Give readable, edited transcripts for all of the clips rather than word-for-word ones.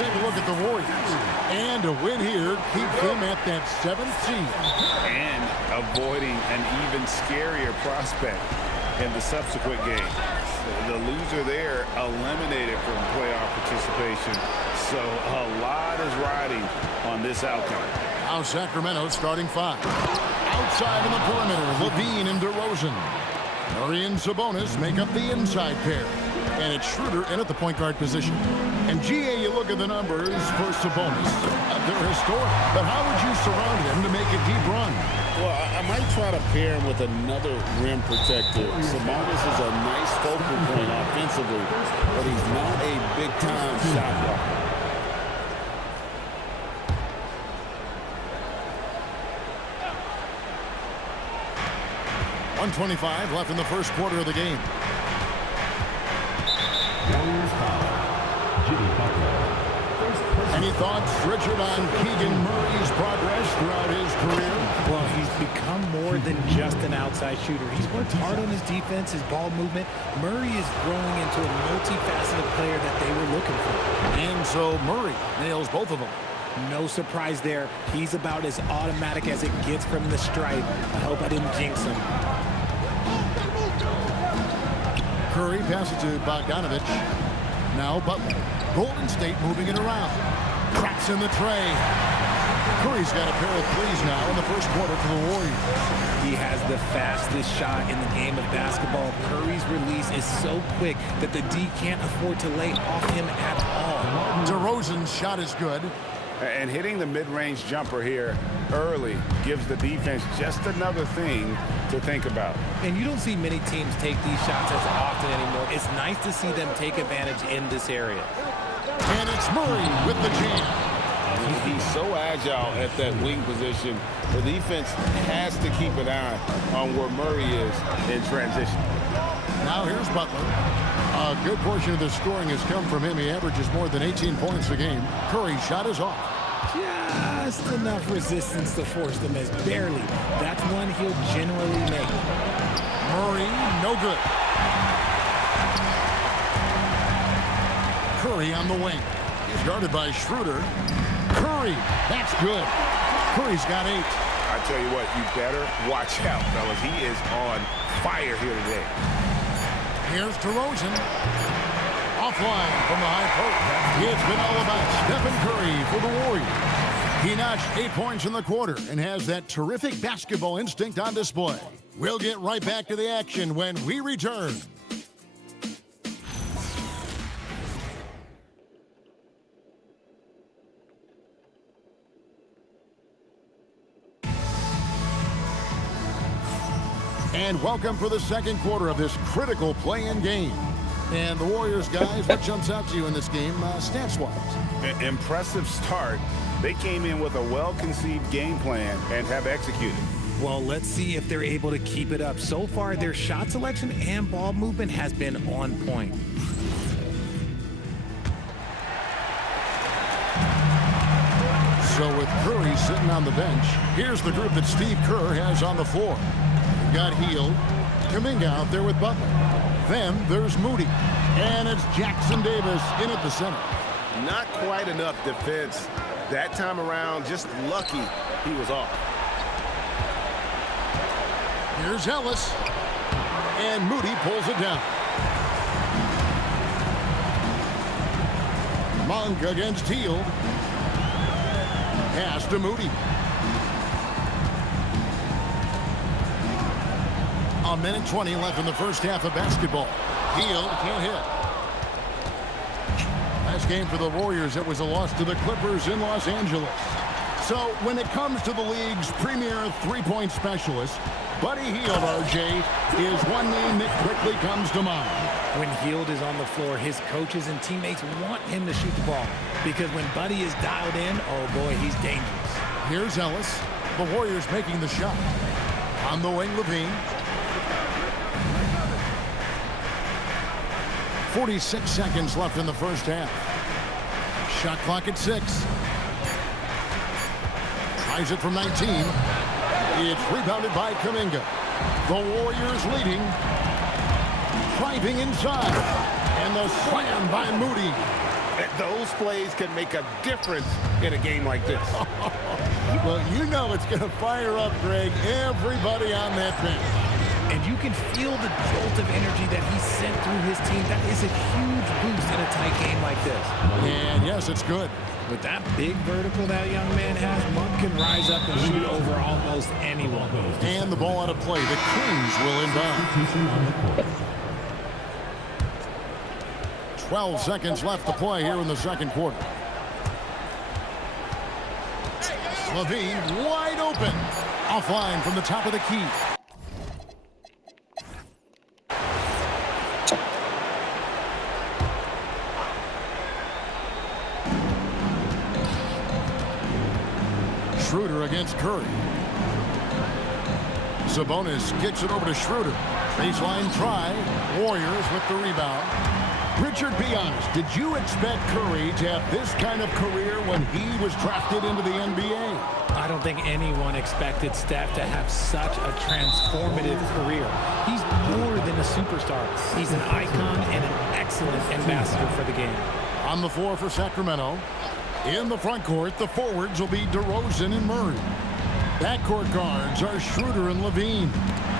take a look at the Warriors. And a win here keeps them at that 7th seed. And avoiding an even scarier prospect in the subsequent game. The loser there eliminated from playoff participation. So a lot is riding on this outcome. Now Sacramento starting 5. Outside on the perimeter, LaVine and DeRozan. Murray and Sabonis make up the inside pair. And it's Schroeder in at the point guard position. And GA, you look at the numbers for Sabonis. They're historic. But how would you surround him to make a deep run? Well, I might try to pair him with another rim protector. Sabonis is a nice focal point offensively, but he's not a big-time shot blocker. .125 left in the first quarter of the game. Any thoughts, Richard, on Keegan Murray's progress throughout his career? Well, he's become more than just an outside shooter. He's worked hard on his defense, his ball movement. Murray is growing into a multifaceted player that they were looking for. And so Murray nails both of them. No surprise there. He's about as automatic as it gets from the stripe. I hope I didn't jinx him. Curry passes to Bogdanovich. Now Butler. Golden State moving it around. Traps in the tray. Curry's got a pair of threes now in the first quarter for the Warriors. He has the fastest shot in the game of basketball. Curry's release is so quick that the D can't afford to lay off him at all. DeRozan's shot is good. And hitting the mid-range jumper here early gives the defense just another thing to think about. And you don't see many teams take these shots as often anymore. It's nice to see them take advantage in this area. And it's Murray with the jam. He's so agile at that wing position. The defense has to keep an eye on where Murray is in transition. Now here's Butler. A good portion of the scoring has come from him. He averages more than 18 points a game. Curry's shot is off. Just enough resistance to force the miss. Barely. That's one he'll generally make. Murray, no good. Curry on the wing. He's guarded by Schroeder. Curry, that's good. Curry's got 8. I tell you what, you better watch out, fellas. He is on fire here today. Here's DeRozan. Offline from the high post. It's been all about Stephen Curry for the Warriors. He notched 8 points in the quarter and has that terrific basketball instinct on display. We'll get right back to the action when we return. And welcome for the second quarter of this critical play-in game. And the Warriors, guys, what jumps out to you in this game, stats-wise? Impressive start. They came in with a well-conceived game plan and have executed. Well, let's see if they're able to keep it up. So far, their shot selection and ball movement has been on point. So with Curry sitting on the bench, here's the group that Steve Kerr has on the floor. We've got Hield, Kuminga out there with Butler. Then there's Moody, and it's Jackson Davis in at the center. Not quite enough defense that time around. Just lucky he was off. Here's Ellis, and Moody pulls it down. Monk against Hield. Pass to Moody. A minute 20 left in the first half of basketball. Hield can't hit. Last game for the Warriors, it was a loss to the Clippers in Los Angeles. So when it comes to the league's premier three-point specialist, Buddy Hield, RJ, is one name that quickly comes to mind. When Hield is on the floor, his coaches and teammates want him to shoot the ball. Because when Buddy is dialed in, oh boy, he's dangerous. Here's Ellis. The Warriors making the shot. On the wing, LaVine. 46 seconds left in the first half. Shot clock at 6. Tries it from 19. It's rebounded by Kuminga. The Warriors leading. Driving inside. And the slam by Moody. those plays can make a difference in a game like this. Well, you know it's going to fire up, Greg, everybody on that bench. And you can feel the jolt of energy that he sent through his team. That is a huge boost in a tight game like this. And yes, it's good. With that big vertical that young man has, Monk can rise up and shoot over almost anyone. And the ball out of play. The Kings will inbound. 12 seconds left to play here in the second quarter. LaVine wide open. Offline from the top of the key. Schroeder against Curry. Sabonis gets it over to Schroeder. Baseline try. Warriors with the rebound. Richard, be honest, did you expect Curry to have this kind of career when he was drafted into the NBA? I don't think anyone expected Steph to have such a transformative career. He's more than a superstar. He's an icon and an excellent ambassador for the game. On the floor for Sacramento. In the front court, the forwards will be DeRozan and Murray. Backcourt guards are Schroeder and LaVine.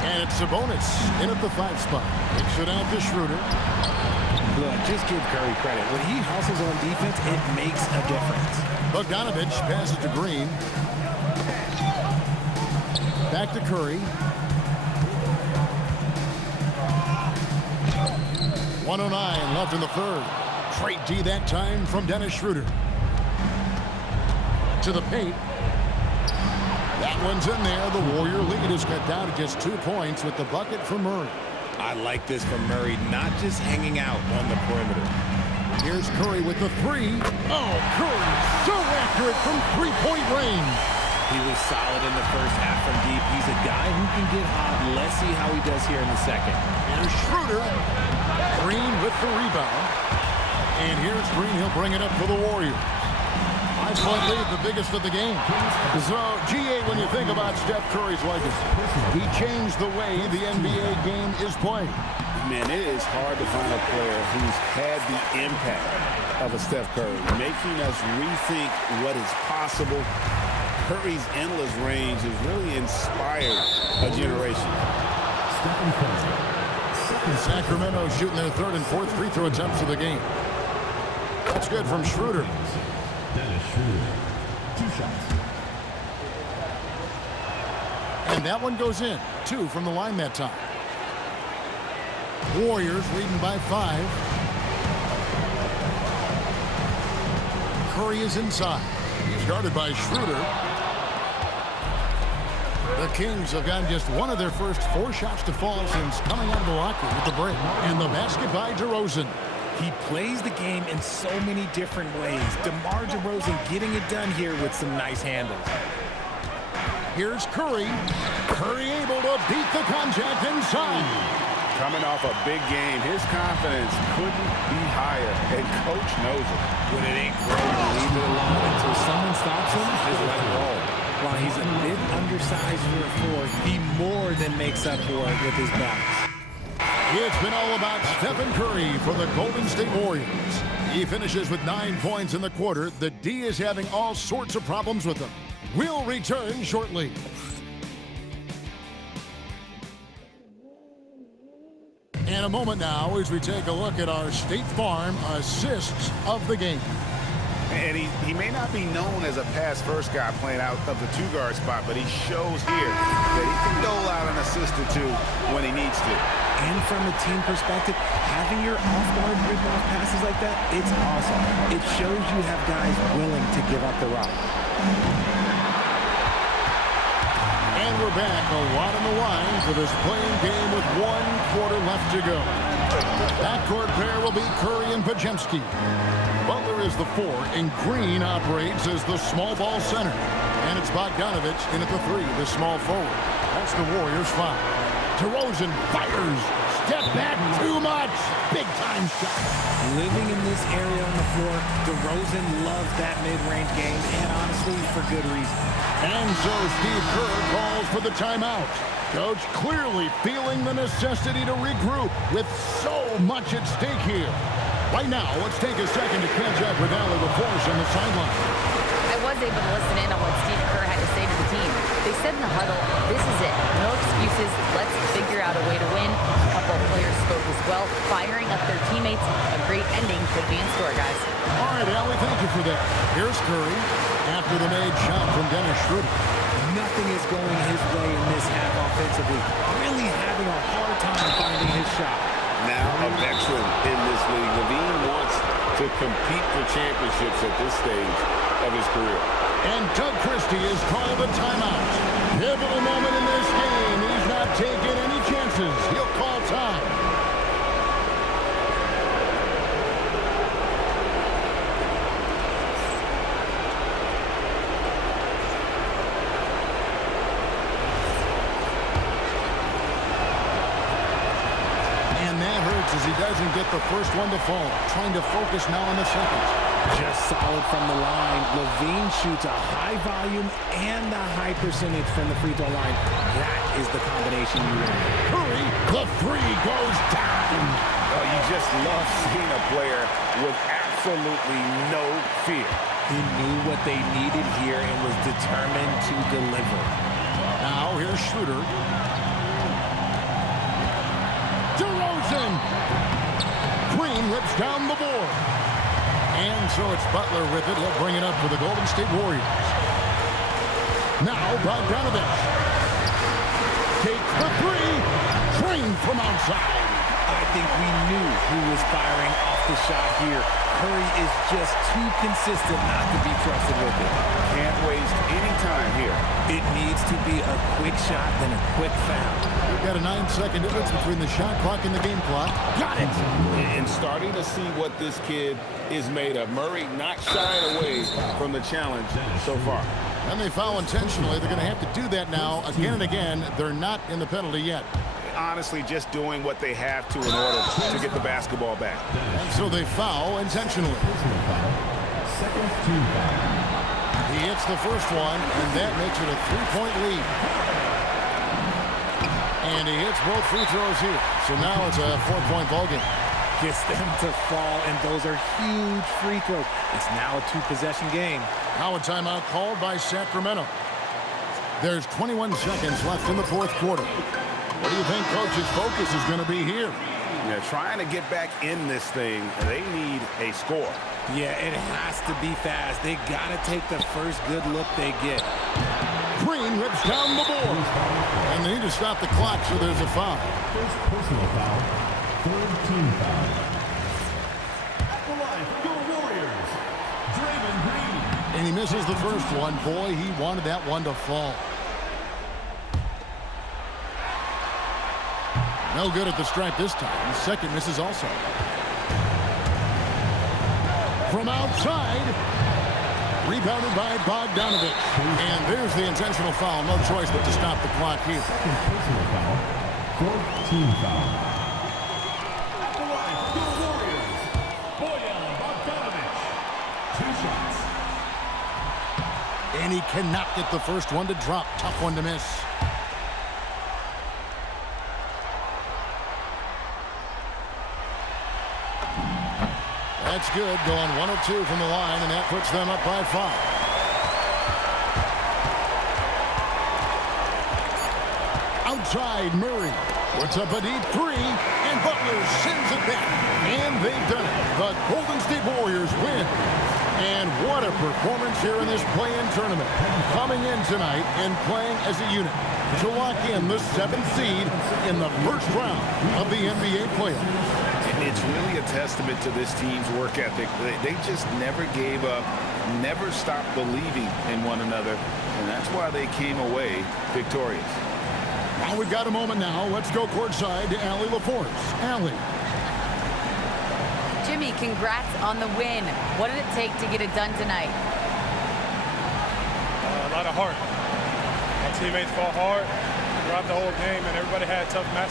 And it's Sabonis in at the 5 spot. Kicks it out to Schroeder. Look, just give Curry credit. When he hustles on defense, it makes a difference. Bogdanovich passes to Green. Back to Curry. 1:09 left in the third. Straight D that time from Dennis Schroeder. To the paint. That one's in there. The Warrior lead is cut down to just 2 points with the bucket from Murray. I like this from Murray, not just hanging out on the perimeter. Here's Curry with the 3. Oh, Curry so accurate from three-point range. He was solid in the first half from deep. He's a guy who can get hot. Let's see how he does here in the second. Here's Schroeder. Green with the rebound. And here's Green. He'll bring it up for the Warriors. 5-point lead, the biggest of the game. So, GA, when you think about Steph Curry's legacy, he changed the way the NBA game is played. Man, it is hard to find a player who's had the impact of a Steph Curry, making us rethink what is possible. Curry's endless range has really inspired a generation. Sacramento shooting their third and fourth free throw attempts of the game. That's good from Schroeder. Dennis Schroeder, 2 shots. And that one goes in. 2 from the line that time. Warriors leading by 5. Curry is inside. He's guarded by Schroeder. The Kings have gotten just one of their first 4 shots to fall since coming out of the locker with the break. And the basket by DeRozan. He plays the game in so many different ways. DeMar DeRozan getting it done here with some nice handles. Here's Curry. Curry able to beat the contact inside. Coming off a big game, his confidence couldn't be higher, and Coach knows it. When it ain't broke, leave it alone until someone stops him, just let it roll. While he's a bit undersized for a 4, he more than makes up for it with his bounce. It's been all about Stephen Curry for the Golden State Warriors. He finishes with 9 points in the quarter. The D is having all sorts of problems with him. We'll return shortly. In a moment now as we take a look at our State Farm assists of the game. And he may not be known as a pass-first guy playing out of the 2-guard spot, but he shows here that he can dole out an assist or 2 when he needs to. And from a team perspective, having your off-guard rip-off passes like that, it's awesome. It shows you have guys willing to give up the rock. And we're back, a lot on the line for this playing game with 1 quarter left to go. Backcourt pair will be Curry and Podziemski. Butler is the 4, and Green operates as the small ball center. And it's Bogdanovich in at the 3, the small forward. That's the Warriors' 5. DeRozan fires. Step back too much. Big time shot. Living in this area on the floor, DeRozan loves that mid-range game, and honestly, for good reason. And so Steve Kerr calls for the timeout. Coach clearly feeling the necessity to regroup with so much at stake here. Right now, let's take a second to catch up with Allie LaForce on the sideline. I was able to listen in on what Steve Kerr had to say to the team. They said in the huddle, this is it. No excuses. Let's figure out a way to win. A couple of players spoke as well, firing up their teammates. A great ending could be in store, guys. All right, Allie, thank you for that. Here's Curry after the made shot from Dennis Schroeder. Nothing is going his way in this half offensively. Really having a hard time finding his shot. Now a veteran in this league. LaVine wants to compete for championships at this stage of his career. And Doug Christie has called a timeout. Pivotal moment in this game. He's not taking any chances. He'll call time. And that hurts as he doesn't get the first one to fall. Trying to focus now on the second. Just solid from the line. LaVine shoots a high volume and a high percentage from the free throw line. That is the combination you want. Curry, the three goes down. Oh, you just love seeing a player with absolutely no fear. He knew what they needed here and was determined to deliver. Now here's Schroeder. DeRozan. Green rips down the board. And so it's Butler with it. He'll bring it up for the Golden State Warriors. Now Bogdanovich takes the three. Drained from outside. I think we knew who was firing off the shot here. Curry is just too consistent not to be trusted with it. Can't waste any time here. It needs to be a quick shot, then a quick foul. We've got a 9-second difference between the shot clock and the game clock. Got it! And starting to see what this kid is made of. Murray not shying away from the challenge so far. And they foul intentionally. They're going to have to do that now again and again. They're not in the penalty yet. Honestly, just doing what they have to in order to get the basketball back. And so they foul intentionally. Second team foul. He hits the first one, and that makes it a 3-point lead. And he hits both free throws here. So now it's a 4-point ball game. Gets them to fall, and those are huge free throws. It's now a two-possession game. Now a timeout called by Sacramento. There's 21 seconds left in the fourth quarter. What do you think Coach's focus is going to be here? Yeah, trying to get back in this thing, they need a score. Yeah, it has to be fast. They got to take the first good look they get. Green rips down the board. And they need to stop the clock, so there's a foul. First personal foul. Third team foul. At the line for your Warriors, Draymond Green. And he misses the first one. Boy, he wanted that one to fall. No good at the stripe this time. The second misses also. From outside. Rebounded by Bogdanovich. And there's the intentional foul. No choice but to stop the clock here. Second personal foul. Fourth team foul. At the line for your Warriors, Bojan Bogdanovich. 2 shots. And he cannot get the first one to drop. Tough one to miss. That's good. Going 1 of 2 from the line, and that puts them up by 5. Outside, Murray puts up a deep 3, and Butler sends it back. And they've done it. The Golden State Warriors win. And what a performance here in this play-in tournament. Coming in tonight and playing as a unit to lock in the 7th seed in the first round of the NBA playoffs. It's really a testament to this team's work ethic. They just never gave up, never stopped believing in one another, and that's why they came away victorious. Now we've got a moment now. Let's go courtside to Allie LaForce. Allie. Jimmy, congrats on the win. What did it take to get it done tonight? A lot of heart. My teammates fought hard throughout the whole game, and everybody had a tough match.